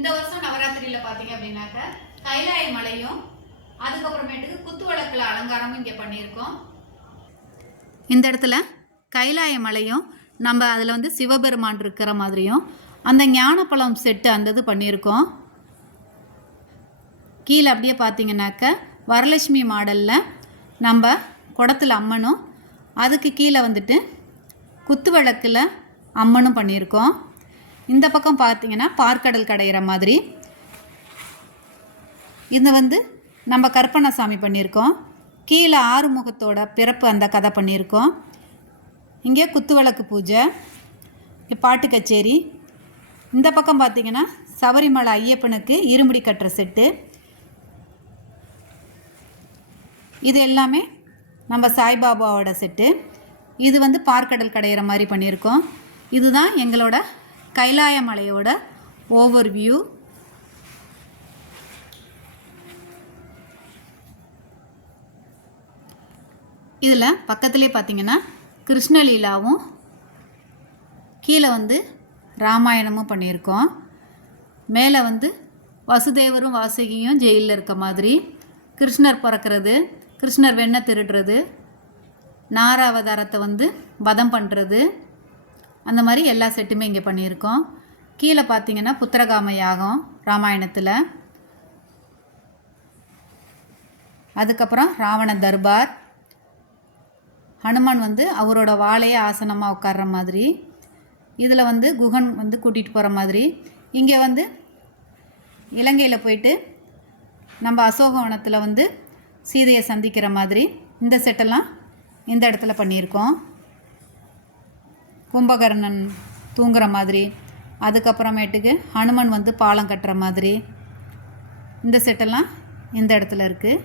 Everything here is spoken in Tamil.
இந்த வருஷம் நவராத்திரியில் பார்த்தீங்க அப்படின்னாக்க கைலாய மலையும் அதுக்கப்புறமேட்டுக்கு குத்து விளக்குல அலங்காரமும் இங்கே பண்ணியிருக்கோம். இந்த இடத்துல கைலாய மலையும் நம்ம அதில் வந்து சிவபெருமான் இருக்கிற மாதிரியும் அந்த ஞானப்பழம் செட்டு அந்த இது பண்ணியிருக்கோம். கீழே அப்படியே பார்த்தீங்கன்னாக்க வரலட்சுமி மாடலில் நம்ம குடத்தில் அம்மனும் அதுக்கு கீழே வந்துட்டு குத்து விளக்கில் அம்மனும் பண்ணியிருக்கோம். இந்த பக்கம் பார்த்தீங்கன்னா பார்க்கடல் கடையிற மாதிரி இது வந்து நம்ம கற்பனசாமி பண்ணியிருக்கோம். கீழே ஆறுமுகத்தோட பிறப்பு அந்த கதை பண்ணியிருக்கோம். இங்கே குத்து விளக்கு பூஜை, பாட்டு கச்சேரி. இந்த பக்கம் பார்த்திங்கன்னா சபரிமலை ஐயப்பனுக்கு இருமுடி கட்டுற செட்டு. இது எல்லாமே நம்ம சாய்பாபாவோட செட்டு. இது வந்து பார்க்கடல் கடையிற மாதிரி பண்ணியிருக்கோம். இதுதான் எங்களோட கைலாய மலையோட ஓவர் வியூ. இதில் பக்கத்துலேயே பார்த்திங்கன்னா கிருஷ்ணலீலாவும் கீழே வந்து ராமாயணமும் பண்ணியிருக்கோம். மேலே வந்து வசுதேவரும் வாசுகியும் ஜெயிலில் இருக்க மாதிரி, கிருஷ்ணர் பிறக்கிறது, கிருஷ்ணர் வெண்ணெய் திருடுறது, நாராவதாரத்தை வந்து வதம் பண்ணுறது, அந்த மாதிரி எல்லா செட்டுமே இங்கே பண்ணியிருக்கோம். கீழே பார்த்திங்கன்னா புத்திரகாம யாகம் ராமாயணத்தில், அதுக்கப்புறம் ராவண தர்பார், ஹனுமான் வந்து அவரோட வாழையே ஆசனமாக உட்கார்ற மாதிரி, இதில் வந்து குகன் வந்து கூட்டிகிட்டு போகிற மாதிரி, இங்கே வந்து இலங்கையில் போயிட்டு நம்ம அசோகவனத்தில் வந்து சீதையை சந்திக்கிற மாதிரி இந்த செட்டெல்லாம் இந்த இடத்துல பண்ணியிருக்கோம். கும்பகர்ணன் தூங்குற மாதிரி, அதுக்கப்புறமேட்டுக்கு ஹனுமன் வந்து பாலம் கட்டுற மாதிரி இந்த செட்டெல்லாம் இந்த இடத்துல இருக்குது.